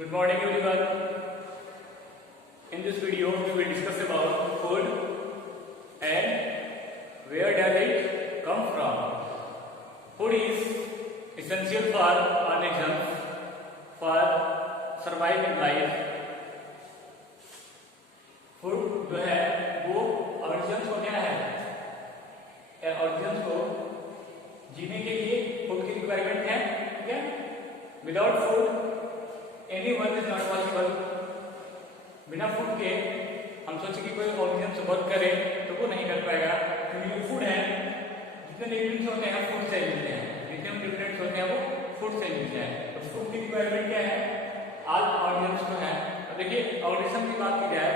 Good morning everyone. In this video we will discuss about food and where does it come from. Food is essential for organisms for surviving life. Food जो है वो organisms को क्या है, organisms को जीने के लिए फूड की रिक्वायरमेंट है. ठीक है, without food any work is not possible. बिना फूड के हम सोचे कि कोई ऑर्गेनिज्म से वर्क करे तो वो नहीं कर पाएगा, क्योंकि फूड है जितने न्यूट्रिएंट्स होते हैं फूड से मिलते हैं, जितने न्यूट्रिएंट्स होते हैं वो फूड से मिलते हैं. तो फूड की रिक्वायरमेंट क्या है, ऑल ऑर्गेनिज्म्स को है. अब देखिए ऑर्गेनिज्म की बात की जाए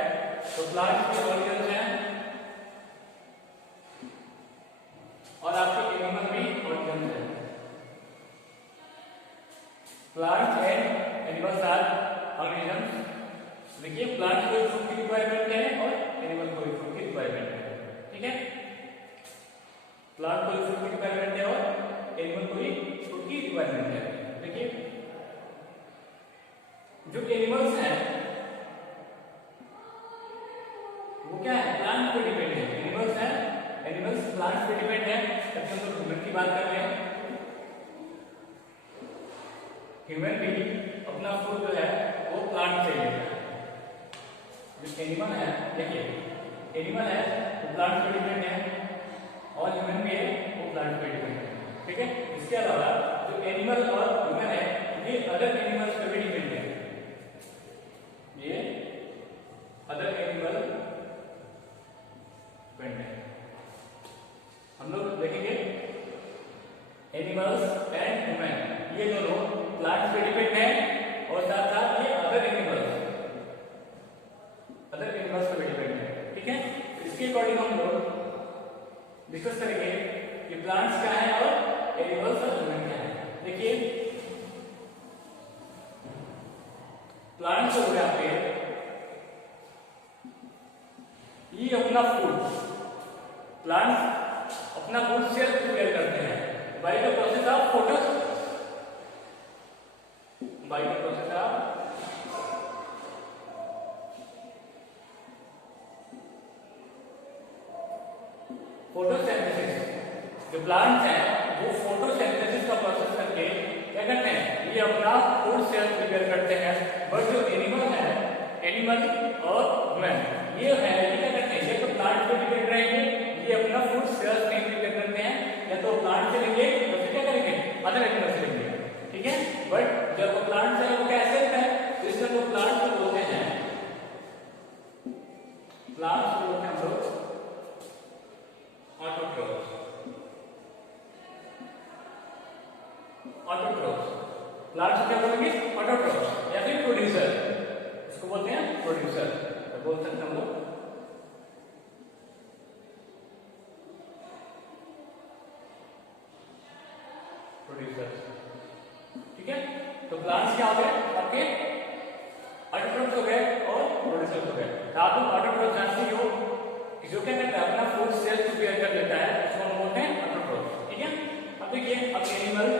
तो प्लांट के ऑर्गेनिज्म हैं और आपके एनिमल भी ऑर्गेनिज्म है. Plants and animals are organisms. देखिए प्लांट को फूड की रिक्वायरमेंट है और एनिमल को फूड की रिक्वायरमेंट है. ठीक है, प्लांट को फूड की रिक्वायरमेंट है और एनिमल को भी फूड की रिक्वायरमेंट है. देखिए जो एनिमल्स हैं वो क्या है, प्लांट पे डिपेंड है. एनिमल्स हैं, एनिमल्स प्लांट पे डिपेंड है. जब हम लोग ह्यूमन की बात कर रहे हैं, ह्यूमन भी अपना फूड जो है वो प्लांट से लेता है. जो एनिमल है, देखिए एनिमल है वो प्लांट पे डिपेंड है और ह्यूमन भी है वो प्लांट पे डिपेंड है. ठीक है, इसके अलावा जो एनिमल और ह्यूमन है ये अदर एनिमल्स पे भी डिपेंड है. ये अदर एनिमल डिपेंड है. हम लोग देखेंगे एनिमल्स एंड ह्यूमन ये दोनों प्लांट पे डिपेंड है और साथ साथ ये अदर एनिमल्स पे डिपेंड है. ठीक है, इसके अकॉर्डिंग हम लोग डिस्कस करेंगे कि प्लांट्स क्या है और एनिमल्स और ह्यूमन क्या है. देखिए प्लांट्स हो गया आपके, ये अपना फूड, प्लांट्स अपना फूड सेल्फ प्रिपेयर करते हैं by the process of photosynthesis. By the process of photosynthesis. जो प्लांट्स हैं वो फोटोसिंथेसिस का प्रोसेस करके क्या करते हैं, ये अपना फूड सेल्फ प्रिपेयर करते हैं. बट जो एनिमल है, एनिमल और ह्यूमन ये है, ये क्या करते हैं, ये तो प्लांट पे डिपेंड रहेंगे, ये अपना फूड सेल्फ नहीं प्रिपेयर करते हैं. या तो प्लांट से लेंगे तो फिर क्या करेंगे, अदर एनिमल से लेंगे. ठीक है, बट जब वो प्लांट से वो कैसे है तो इसमें वो प्लांट को बोलते हैं, प्लांट्स को बोलते हैं हम लोग ऑटोट्रोफ्स. ऑटोट्रोफ्स प्लांट्स को क्या बोलेंगे, ऑटोट्रोफ्स या फिर प्रोड्यूसर. इसको बोलते हैं प्रोड्यूसर. तो बोल सकते हैं हम लोग प्रोड्यूसर. ठीक है, तो प्लांट्स क्या हो गए आपके, ऑटोट्रोफ्स हो गए और प्रोड्यूसर हो गए. तो आप लोग ऑटोट्रोफ्स जानते हो कि जो क्या करता है अपना फूड सेल्फ प्रिपेयर कर लेता है, उसको हम बोलते हैं ऑटोट्रोफ्स. ठीक है, अब देखिए अब एनिमल,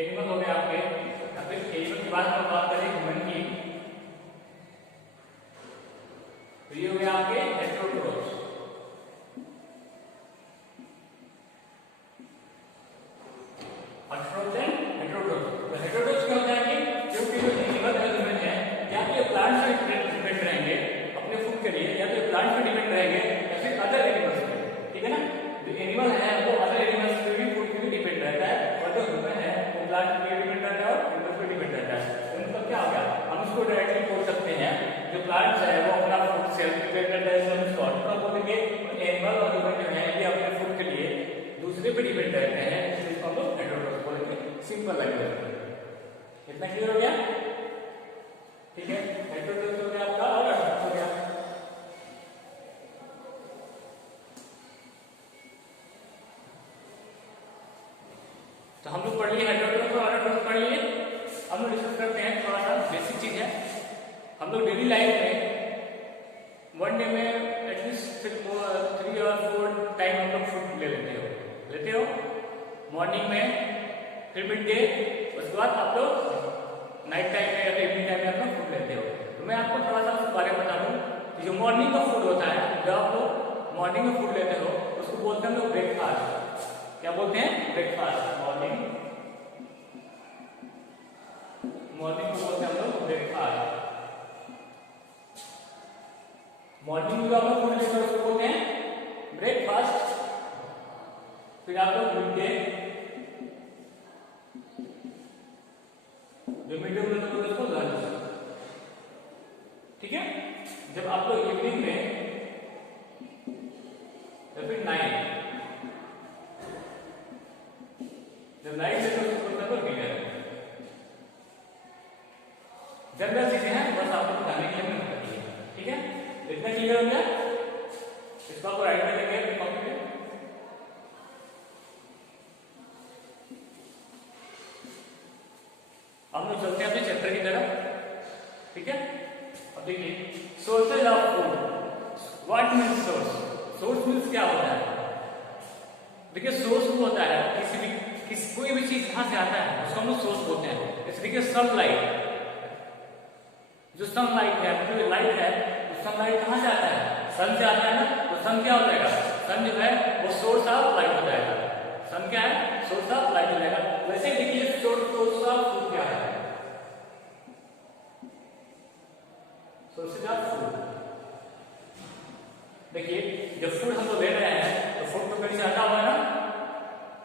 एनिमल हो गए आपके. अब एनिमल की बात करें ह्यूमन की, तो ये हो गया आपके हेटेरोट्रोफ्स. Autotrophs and हेटेरोट्रोफ्स. तो हेटेरोट्रोफ्स क्या हो जाएंगे, क्योंकि जो एनिमल और ह्यूमन है या तो प्लांट पे डिपेंड रहेंगे अपने फूड के लिए, या तो प्लांट पे डिपेंड रहेंगे या फिर अदर एनिमल्स पे. ठीक है ना, जो एनिमल है वो अदर एनिमल्स पे भी फूड पे भी डिपेंड रहता है और जो ह्यूमन है वो प्लांट पे डिपेंड रहता है और एनिमल्स पे डिपेंड रहता है. तो मतलब क्या हो गया, हम इसको डायरेक्टली बोल सकते हैं जो प्लांट्स है वो अपना फूड सेल्फ प्रिपेयर करता है, हम इसको ऑटोट्रोफ बोलेंगे. और एनिमल और ह्यूमन जो है ये अपने फूड के लिए दूसरे पे डिपेंड रहते हैं, इसलिए इसको हम लोग हेटेरोट्रोफ बोलेंगे. सिंपल लैंग्वेज में इतना क्लियर हो गया. ठीक है, हेटेरोट्रोफ हो गया आपका और ऑटोट्रोफ हो गया. तो हम लोग पढ़ लिए हेटेरोट्रोफ और ऑटोट्रोफ पढ़ लिए. हम लोग डिस्कस करते हैं थोड़ा सा बेसिक चीज है. हम लोग डेली लाइफ में वन डे में एटलीस्ट 3 और 4 टाइम हम लोग फूड ले लेते हो. लेते हो मॉर्निंग में, फिर मिड डे, उसके बाद आप लोग नाइट टाइम में या फिर इवनिंग टाइम में आप लोग फूड लेते हो। तो मैं आपको थोड़ा सा उसके बारे में बता दूं कि जो मॉर्निंग का फूड होता है, जब आप लोग मॉर्निंग में फूड लेते हो उसको बोलते हैं हम लोग ब्रेकफास्ट। क्या बोलते हैं? ब्रेकफास्ट। मॉर्निंग को बोलते हैं हम लोग ब्रेकफास्ट। मॉर्निंग में जो आप लोग फूड लेते हो उसको बोलते हैं ब्रेकफास्ट। फिर आप लोग मिड डे, जो मिड डे में तो उसको लंच। ठीक है। जब आप लोग इवनिंग में या फिर नाइट, जब नाइट से तो उसको बोलते हैं डिनर। जनरल चीजें हैं, बस आपको बताने के लिए मैं बताती है। ठीक है, इतना क्लियर हो गया? इसको आपको राइट में देंगे कॉपी में। हम लोग चलते हैं अपने चैप्टर की तरफ। ठीक है, अब देखिए sources of food. What means source? Source means क्या होता है? देखिए सोर्स वो होता है कोई भी चीज कहां से आता है उसको हम लोग सोर्स बोलते हैं। जैसे देखिए सनलाइट, जो सनलाइट है, जो लाइट है, तो सनलाइट कहां से आता है? सन से आता है ना। तो सन क्या हो जाएगा? सन जो है वो सोर्स ऑफ लाइट हो जाएगा। सन क्या है? सोर्स ऑफ लाइट हो जाएगा। वैसे देखिए सोर्स ऑफ फूड क्या है? सोर्सेज ऑफ फूड, देखिए जब फूड हम लोग ले रहे हैं तो फूड तो कहीं से आता होगा ना।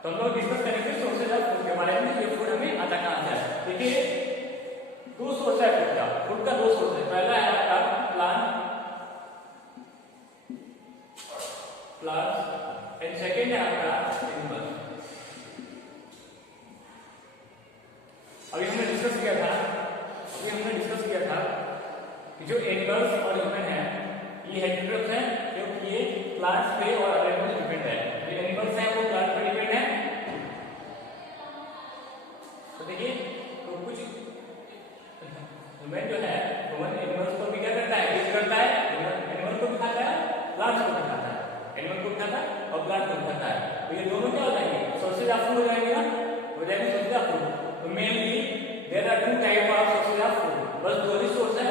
तो हम लोग डिस्कस करेंगे सोर्सेज ऑफ फूड के बारे में, ये फूड हमें आता कहां से है। देखिए दो सोर्स है फूड का। फूड का दो सोर्स है। पहला है आपका प्लांट एंड सेकेंड है आपका एनिमल। अभी हमने डिस्कस किया था कि जो एनिमल्स और ह्यूमन है ये हेटेरोट्रॉफ है, क्योंकि ये प्लांट्स पे और एनिमल्स पे डिपेंड है। जो एनिमल्स हैं वो प्लांट पे डिपेंड है। तो देखिए तो कुछ ह्यूमन जो है ह्यूमन एनिमल्स को भी क्या करता है? यूज करता है। एनिमल को भी खाता है, प्लांट्स को भी खाता है। एनिमल को भी खाता है और प्लांट को भी खाता है। तो ये दोनों क्या हो जाएंगे? सोर्सेज ऑफ फूड हो जाएंगे ना, हो जाएंगे सोर्सेज ऑफ फूड। तो mainly there are two type of sources of food. बस दो ही सोर्स है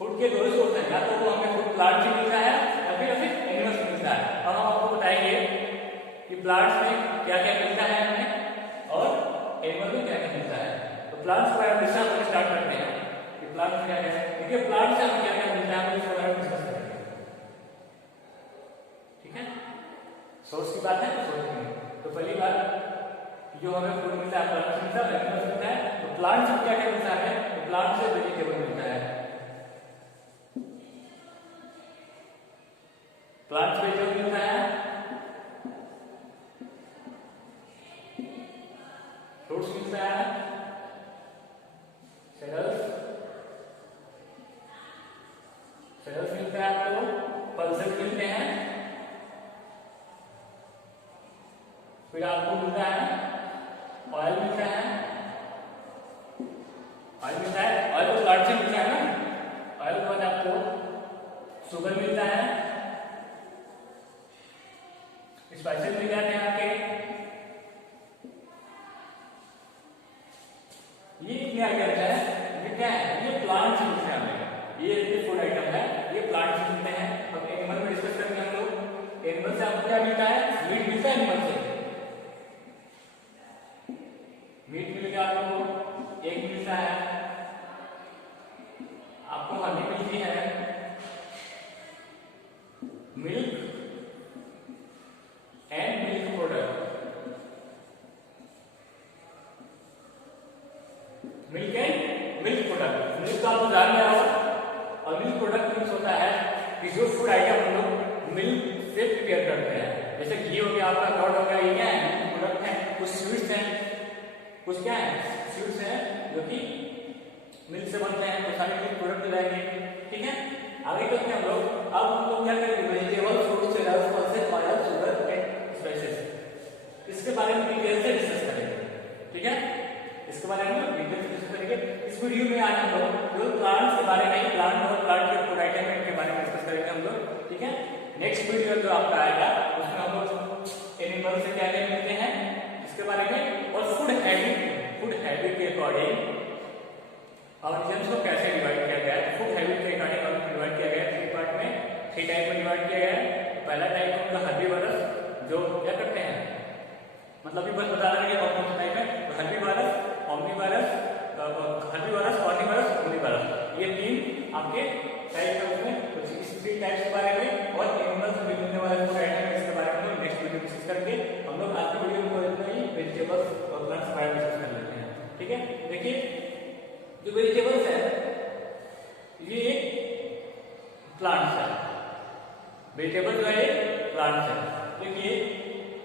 फूड के, दो ही सोर्स है। या तो वो हमें फूड प्लांट से मिलता है या फिर एनिमल से मिलता है। अब हम आपको बताएंगे कि प्लांट्स में क्या क्या मिलता है हमें और एनिमल में क्या क्या मिलता है। तो प्लांट्स को हम स्टार्ट करते हैं कि प्लांट्स क्या है। देखिए प्लांट से हमें क्या क्या मिलता है, हम इसके बारे में डिस्कस करेंगे। ठीक है, सोर्स की बात है तो सोर्स की। तो पहली बात जो हमें फूड मिलता है प्लांट से मिलता है, एनिमल से मिलता है। तो प्लांट से क्या क्या मिलता है? तो प्लांट से वेजिटेबल मिलता है। प्लांट से वेजिटेबल मिलता है, फ्रूट्स मिलता है, सेल्स मिलता है आपको, पल्सेस मिलते हैं, फिर आपको मिलता है ऑयल मिलता है। ऑयल मिलता है, ऑयल तो प्लांट से मिलता है ना। ऑयल के बाद आपको शुगर मिलता है, स्पाइसेस मिल जाते हैं आपके। ये इतने आइटम है, ये क्या है? ये प्लांट से मिलते हैं हमें। ये फूड आइटम है, ये प्लांट से मिलते हैं। अब एनिमल में डिस्कस करेंगे हम लोग। एनिमल से आपको क्या मिलता है? मीट मिलता है एनिमल से। मीट मिल गया आपको, एग मिलता है आपको, हनी मिलती है, milk and milk product. Milk and milk product, milk का आपको जान लिया होगा। और मिल्क प्रोडक्ट मीन्स होता है कि जो फूड आइटम हम लोग मिल्क से प्रिपेयर करते हैं। जैसे घी हो गया, आपका कर्ड हो गया, ये क्या है? मिल्क प्रोडक्ट है। कुछ स्वीट्स हैं, कुछ क्या है? स्वीट्स हैं जो कि मिल्क से बनते हैं। तो सारे मिल्क प्रोडक्ट हो जाएंगे। ठीक है, आगे चलते हैं हम लोग। अब हम लोग क्या करेंगे? Vegetable, fruits, cereals, pulses, oil, sugar and spices, इसके बारे में डिटेल से डिस्कस करेंगे। ठीक है, इसके बारे में डिटेल से डिस्कस करेंगे। इस वीडियो में आज हम लोग जो प्लांट्स के बारे में, प्लांट और प्लांट के फूड आइटम है इनके बारे में डिस्कस करेंगे हम लोग। ठीक है, नेक्स्ट वीडियो जो आपका आएगा उसमें हम लोग एनिमल से क्या क्या मिलते हैं इसके बारे में, और फूड हैबिट के अकॉर्डिंग ऑर्गेनिजम्स को कैसे डिवाइड किया गया है। फूड हैबिट के अकॉर्डिंग डिवाइड किया गया है 3 पार्ट में, 3 टाइप में डिवाइड किया गया है। पहला टाइप उनका हर्बीवरस, जो क्या करते हैं, मतलब ये बस बता रहे हैं कौन कौन सा टाइप है। तो हर्बीवरस, ऑम्निवरस, हर्बीवरस, ऑर्निवरस, ओमनिवरस, ये 3 आपके टाइप है उसमें। तो इस 3 टाइप्स के बारे में और एनिमल्स से मिलने वाले फूड आइटम है इसके बारे में नेक्स्ट वीडियो डिस्कस करके हम लोग आज की वीडियो में इतना ही वेजिटेबल्स और प्लांट्स के बारे में डिस्कस कर लेते हैं। ठीक है, देखिए जो वेजिटेबल्स है ये एक प्लांट्स है, वेजिटेबल जो है प्लांट्स है। देखिए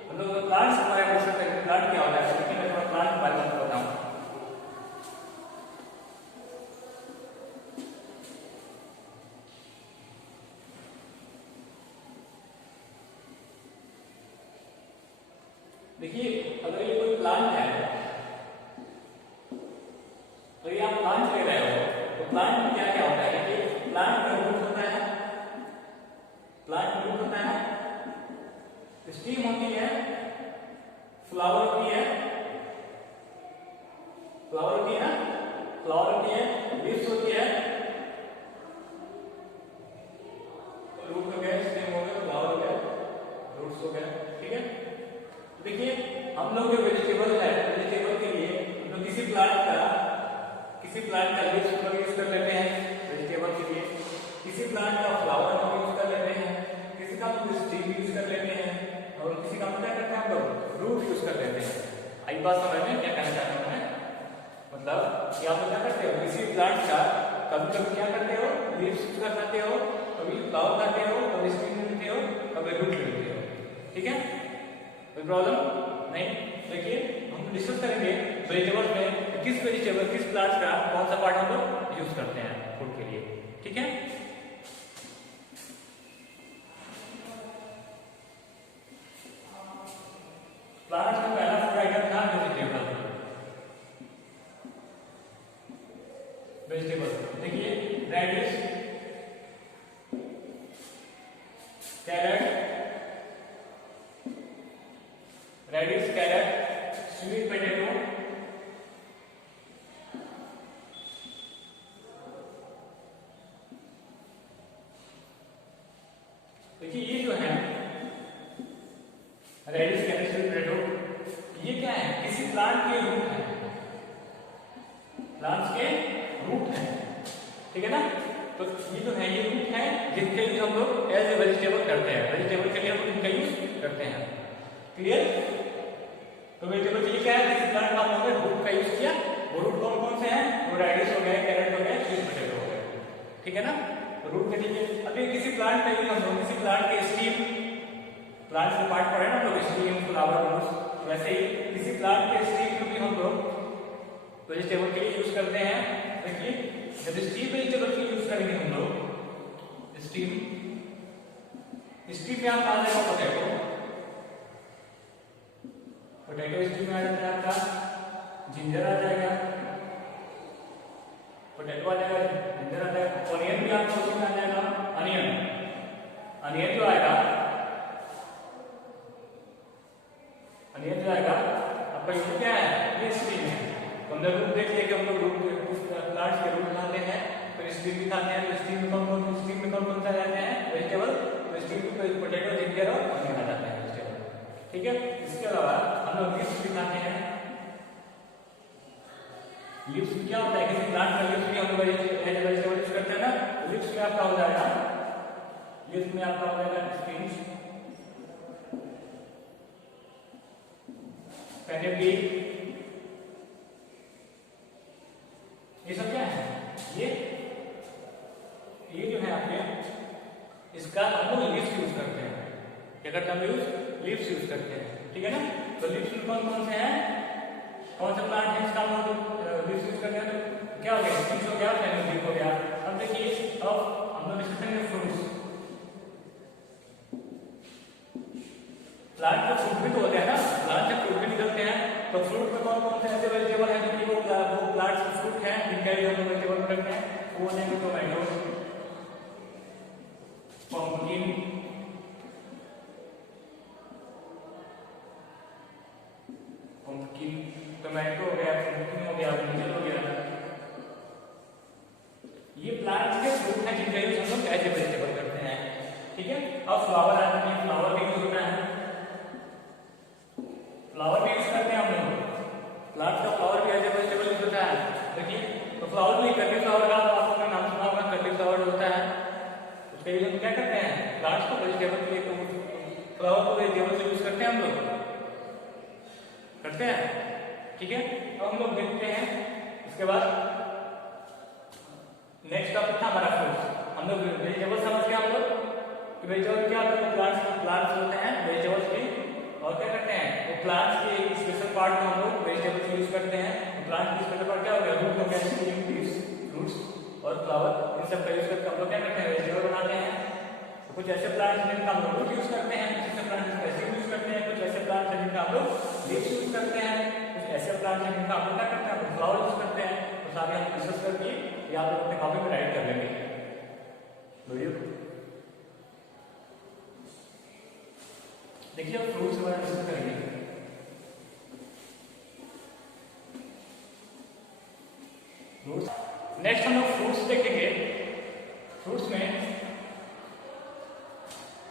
हम लोग प्लांट्स के बारे में डिस्कस करेंगे, प्लांट क्या होता है, लेकिन मैं थोड़ा प्लांट के बारे में बताऊं। देखिए अगर ये कोई प्लांट है तो ये आप प्लांट ले रहे हो, तो प्लांट में क्या क्या होता है। देखिए प्लांट में रूट होता है, प्लांट में रूट होता है, स्टीम होती है, फ्लावर होती है, फ्लावर होती है ना, फ्लावर होती है, लीव्स होती है, रूट हो गया, स्टीम हो गया, फ्लावर हो गया, रूट्स हो गया। ठीक है, देखिए हम लोग जो वेजिटेबल है, वेजिटेबल के लिए हम लोग किसी प्लांट का लीव्स को यूज कर लेते हैं वेजिटेबल के लिए, किसी प्लांट का फ्लावर हम यूज कर लेते हैं, किसी का स्टीम यूज कर लेते हैं, और किसी का क्या करते हैं हम लोग रूट यूज कर लेते हैं। आई बात समझ में क्या कहना चाहता हूं मैं, मतलब कि आप क्या करते हो किसी प्लांट का कभी कभी क्या करते हो लीव्स यूज कर लेते हो, कभी फ्लावर खाते हो, कभी स्टीम लेते हो, कभी रूट लेते हो। ठीक है, कोई प्रॉब्लम नहीं। देखिए हम डिस्कस करेंगे वेजिटेबल में किस वेजिटेबल किस प्लांट का कौन सा पार्ट हम लोग यूज करते हैं फूड के लिए। ठीक है, प्लांट का पहला फूड आइटम था वेजिटेबल। देखिए रेडिश, कैरेट, स्वीट पोटैटो, देखिए ये जो है रेडिश, कैरेट, स्वीट पोटैटो, ये क्या है किसी प्लांट के रूट है, प्लांट्स के रूट है। ठीक है ना, तो ये जो है ये रूट है जिनके यूज हम लोग एज ए वेजिटेबल करते हैं, वेजिटेबल के लिए हम लोग इनका यूज करते हैं। क्लियर, तो वेजिटेबल के लिए क्या है किसी प्लांट का हम लोगों ने रूट का यूज किया, वो रूट कौन कौन से हैं, वो रेडिश हो गया, कैरेट हो गया, स्वीट पोटैटो हो गया। ठीक है ना, तो रूट के लिए अभी किसी प्लांट का यूज हम लोग किसी प्लांट के स्टीम, प्लांट के पार्ट पढ़े ना तो स्टीम, फ्लावर, रूट्स, वैसे ही किसी प्लांट के स्टीम को भी हम लोग वेजिटेबल के लिए यूज करते हैं। देखिए जब स्टीम वेजिटेबल के लिए यूज करेंगे हम लोग स्टीम में आप आ जाएगा पोटैटो, पोटैटो स्टीम में आ जाता है आपका, जिंजर आ जाएगा, पोटैटो आ जाएगा, जिंजर आ जाएगा, ऑनियन भी आपका उसी में आ जाएगा, अनियन जो आएगा, अनियन जो आएगा आपका ये क्या है, ये स्टीम है। तो हमने रूट देख लिया कि हम लोग रूट प्लांट्स के रूट खाते हैं, फिर स्टीम भी खाते हैं, तो स्टीम में कौन कौन सा रहते हैं वेजिटेबल, तो स्टीम में पोटैटो, जिंजर और अनियन आ जाता है वेजिटेबल। ठीक है, इसके अलावा हम लोग लीव्स भी खाते हैं। लीव्स क्या होता है किसी प्लांट का लीव्स भी हम लोग वेजिटेबल यूज करते हैं ना, लीव्स में आपका हो जाएगा, लीव्स में आपका हो जाएगा स्टीम्स, पेनेपी, ये सब क्या है, ये जो है आपके इसका हम लोग लीव्स यूज करते हैं। क्या करते हैं हम यूज लीव्स यूज करते हैं। ठीक है ना, तो लीव्स में कौन कौन से हैं, कौन सा प्लांट है इसका हम लोग लीव्स यूज करते हैं, तो क्या हो गया स्टिक्स हो गया, फेनोलिक हो गया। अब देखिए अब हम लोग डिस्कस करेंगे फ्रूट्स। प्लांट में फ्रूट भी तो होते हैं ना, प्लांट से फ्रूट भी निकलते हैं, तो फ्रूट में कौन कौन से ऐसे वेजिटेबल है जो कि वो प्लांट्स के फ्रूट हैं जिनका यूज हम वेजिटेबल करते हैं, वो है टोमेटो, पंपकिन, आपका फ्लावर आता है, फ्लावर भी यूज होता है, फ्लावर भी यूज करते हैं हम लोग, प्लांट का फ्लावर भी एज ए वेजिटेबल यूज होता है। देखिए तो फ्लावर में कटी फ्लावर का आपने नाम सुना होगा, कटी फ्लावर होता है, उसके लिए हम क्या करते हैं, प्लांट्स को वेजिटेबल के लिए, तो फ्लावर को वेजिटेबल से यूज करते हैं हम लोग, करते हैं। ठीक है, तो हम लोग देखते हैं इसके बाद नेक्स्ट टॉपिक था हमारा फ्रूट्स। हम लोग वेजिटेबल समझ गए हम लोग कि वेजिटेबल क्या होता है, प्लांट्स होते हैं वेजिटेबल्स की, और क्या करते हैं वो प्लांट्स के स्पेशल पार्ट को हम लोग वेजिटेबल्स यूज करते हैं। तो प्लांट के स्पेशल पार्ट क्या हो गया, रूट हो गया, लीव्स, फ्रूट्स और फ्लावर, इन सब का यूज करके हम लोग क्या करते हैं, वेजिटेबल बनाते हैं। तो कुछ ऐसे प्लांट्स हैं जिनका हम लोग रूट यूज करते हैं, कुछ ऐसे प्लांट्स जिनका यूज करते हैं, कुछ ऐसे प्लांट्स हैं जिनका हम लोग लीव्स यूज करते हैं, कुछ ऐसे प्लांट्स हैं जिनका हम लोग क्या करते हैं, फ्लावर यूज करते हैं। तो सारे हम डिस्कस करके या आप लोग अपने कॉपी में राइट कर लेंगे। देखिए अब फ्रूट्स के बारे में डिस्कस करेंगे। नेक्स्ट हम लोग फ्रूट्स देखेंगे। फ्रूट्स में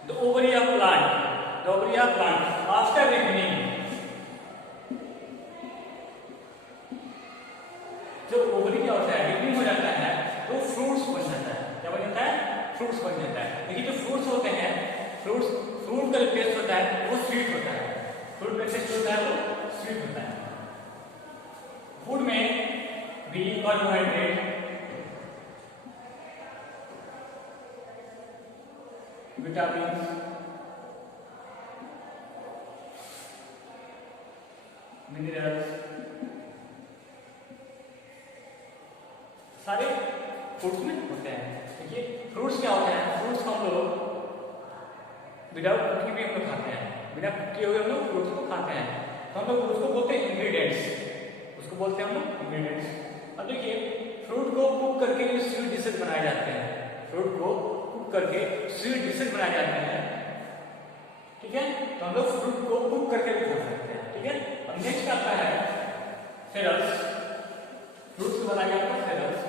the ovary of plant after ripening, जब ओवरी क्या होता है, रिपनिंग हो जाता है तो फ्रूट्स बन जाता है। क्या बन जाता है, फ्रूट्स बन जाता है। देखिए जो फ्रूट्स होते हैं, फ्रूट का जो टेस्ट होता है वो स्वीट होता है, फ्रूट का टेस्ट होता है वो स्वीट होता है। फूड में बी कार्बोहाइड्रेट, विटामिन, मिनरल्स, सारे फ्रूट्स में होते हैं। देखिए फ्रूट्स क्या होते हैं, फ्रूट्स को हम लोग विदाउट कुकिंग भी हम लोग खाते हैं, बिना कुक किए हुए हम लोग फ्रूट्स को खाते हैं। तो हम लोग उसको बोलते हैं इंग्रेडिएंट्स, उसको बोलते हैं हम लोग इंग्रेडिएंट्स। अब देखिए फ्रूट को कुक करके भी स्वीट डिशेज बनाए जाते हैं, फ्रूट को कुक करके स्वीट डिशेज बनाए जाते हैं। ठीक है, तो हम लोग फ्रूट को कुक करके भी खा सकते हैं। ठीक है, अब नेक्स्ट आता है सेरल्स। फ्रूट्स को बनाया जाता है सेरल्स।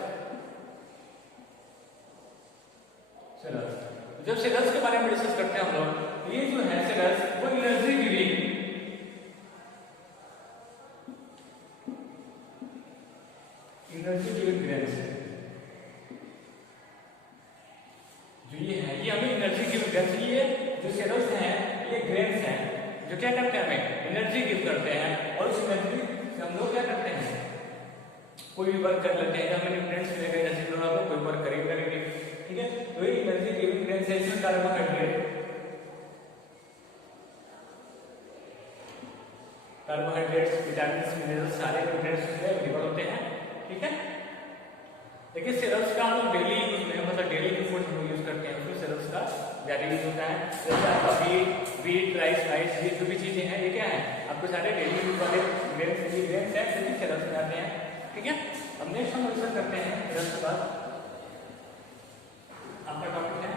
जब सेरल्स के बारे में डिस्कस करते हैं हम लोग, ये जो है सेरल्स वो एनर्जी गिविंग, ग्रेन्स जो ये है, ये हमें एनर्जी गिव ग्रेन्स, ये जो सेरल्स हैं ये ग्रेन्स हैं जो क्या करते हैं, हमें एनर्जी गिव करते हैं। और उस एनर्जी से हम लोग क्या करते हैं, कोई भी वर्क कर लेते हैं। जब हमें न्यूट्रिएंट्स मिलेंगे एनर्जी मिलेगा तो कोई वर्क करेंगे। ठीक है, तो ये एनर्जी गिविंग ग्रेन्स है। इसमें कार्बोहाइड्रेट्स, विटामिन्स, मिनरल्स सारे न्यूट्रिएंट्स इसमें अवेलेबल होते हैं। ठीक है, देखिए सेरल्स का हम लोग डेली यूज में, मतलब डेली के फूड हम यूज करते हैं, उसमें सेरल्स का ज्यादा यूज होता है। जैसे आपका वीट, राइस, ये जो भी चीजें हैं ये क्या है, आपको सारे डेली यूज वाले ग्रेन्स हैं, सभी सेरल्स में आते हैं। ठीक है, अब नेक्स्ट हम डिस्कस करते हैं सेरल्स के बाद आपका टॉपिक है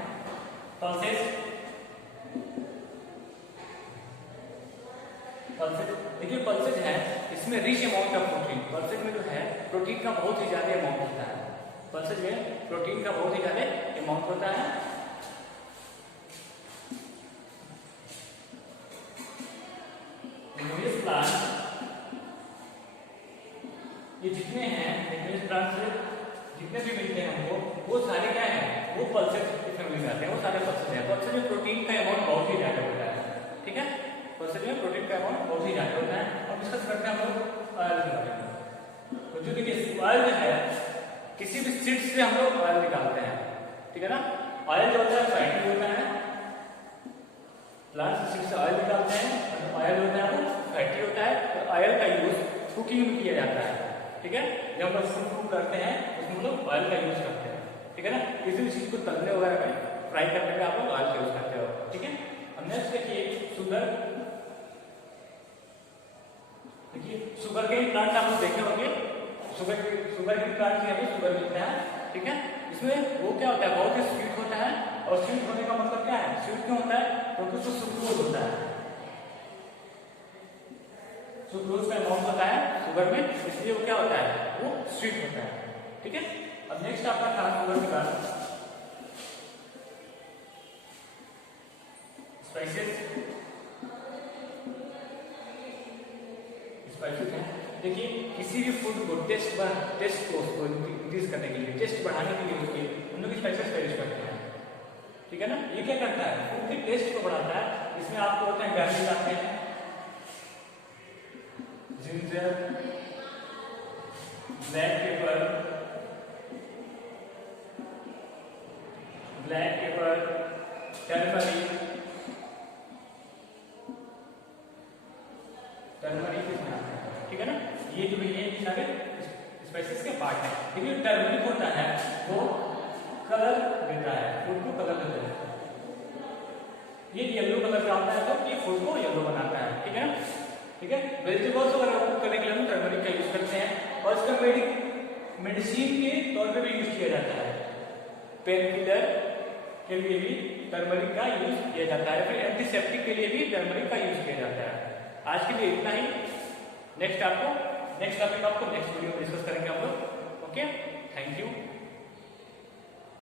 पल्सेस। देखिए पल्सेस है, इसमें rich amount of protein, pulses में जो है प्रोटीन का बहुत ही ज्यादा अमाउंट होता है। पल्सेस में प्रोटीन का बहुत ही ज्यादा अमाउंट होता है। प्लांट ये जितने हैं प्लांट से जितने भी मिलते हैं हमको, वो सारे क्या है, वो पल्सेस की फैमिली में आते हैं, वो सारे पल्सेस हैं। पल्सेस में प्रोटीन का अमाउंट बहुत ही ज्यादा होता है। ठीक है, पल्सेस में प्रोटीन का अमाउंट बहुत ही ज्यादा होता है। अब डिस्कस करते हैं हम लोग ऑयल के बारे में। तो जो देखिए ऑयल जो है, किसी भी सीड से हम लोग ऑयल निकालते हैं। ठीक है ना, ऑयल जो होता है फैटी होता है, प्लांट सीड से ऑयल निकालते हैं, ऑयल होता है वो फैटी होता है। और ऑयल का यूज कुकिंग में किया जाता है। ठीक है, जब हम लोग फूड कुक करते हैं उसमें हम लोग ऑयल का यूज करते हैं। ठीक है ना, किसी भी चीज को तलने वगैरह में, फ्राई करने में आप लोग ऑयल का यूज करते हो। ठीक है, अब नेक्स्ट देखिए शुगर। देखिए शुगर के प्लांट आप लोग देखे होंगे, शुगर के प्लांट से हमें शुगर मिलता है। ठीक है, इसमें वो क्या होता है, बहुत ही स्वीट होता है। और स्वीट होने का मतलब क्या है, स्वीट क्यों होता है, क्योंकि उसमें सुक्रोज होता है, सुक्रोज का अमाउंट होता है शुगर में, इसलिए वो क्या होता है, वो स्वीट होता है। ठीक है, अब नेक्स्ट आपका था शुगर के बाद स्पाइसेस है। देखिए किसी भी फूड को टेस्ट को इंक्रीज करने के लिए, टेस्ट बढ़ाने के लिए उसके हम लोग स्पाइसेस का यूज करते हैं, ठीक है ना। ये क्या करता है, फूड के टेस्ट को बढ़ाता है। इसमें आपको होता है गार्लिक आते हैं, जिंजर, ब्लैक पेपर, टर्मरिक इसमें आता है, ठीक है ना। ये जो भी है सारे स्पाइसेस के पार्ट है। देखिए टर्मरिक होता है वो कलर देता है, फूड को कलर देता है। ये येलो कलर का आता है तो ये फूड को येलो बनाता है, ठीक है ना। ठीक है, वेजिटेबल्स अगर आप कुक करने के लिए हम टर्मरिक का यूज करते हैं और इसका मेडिसिन के तौर पे भी यूज किया जाता है। पेन किलर के लिए भी टर्मरिक का यूज किया जाता है, फिर एंटीसेप्टिक के लिए भी टर्मरिक का यूज किया जाता है। आज के लिए इतना ही। नेक्स्ट टॉपिक आपको नेक्स्ट वीडियो में डिस्कस करेंगे हम लोग। Okay, thank you.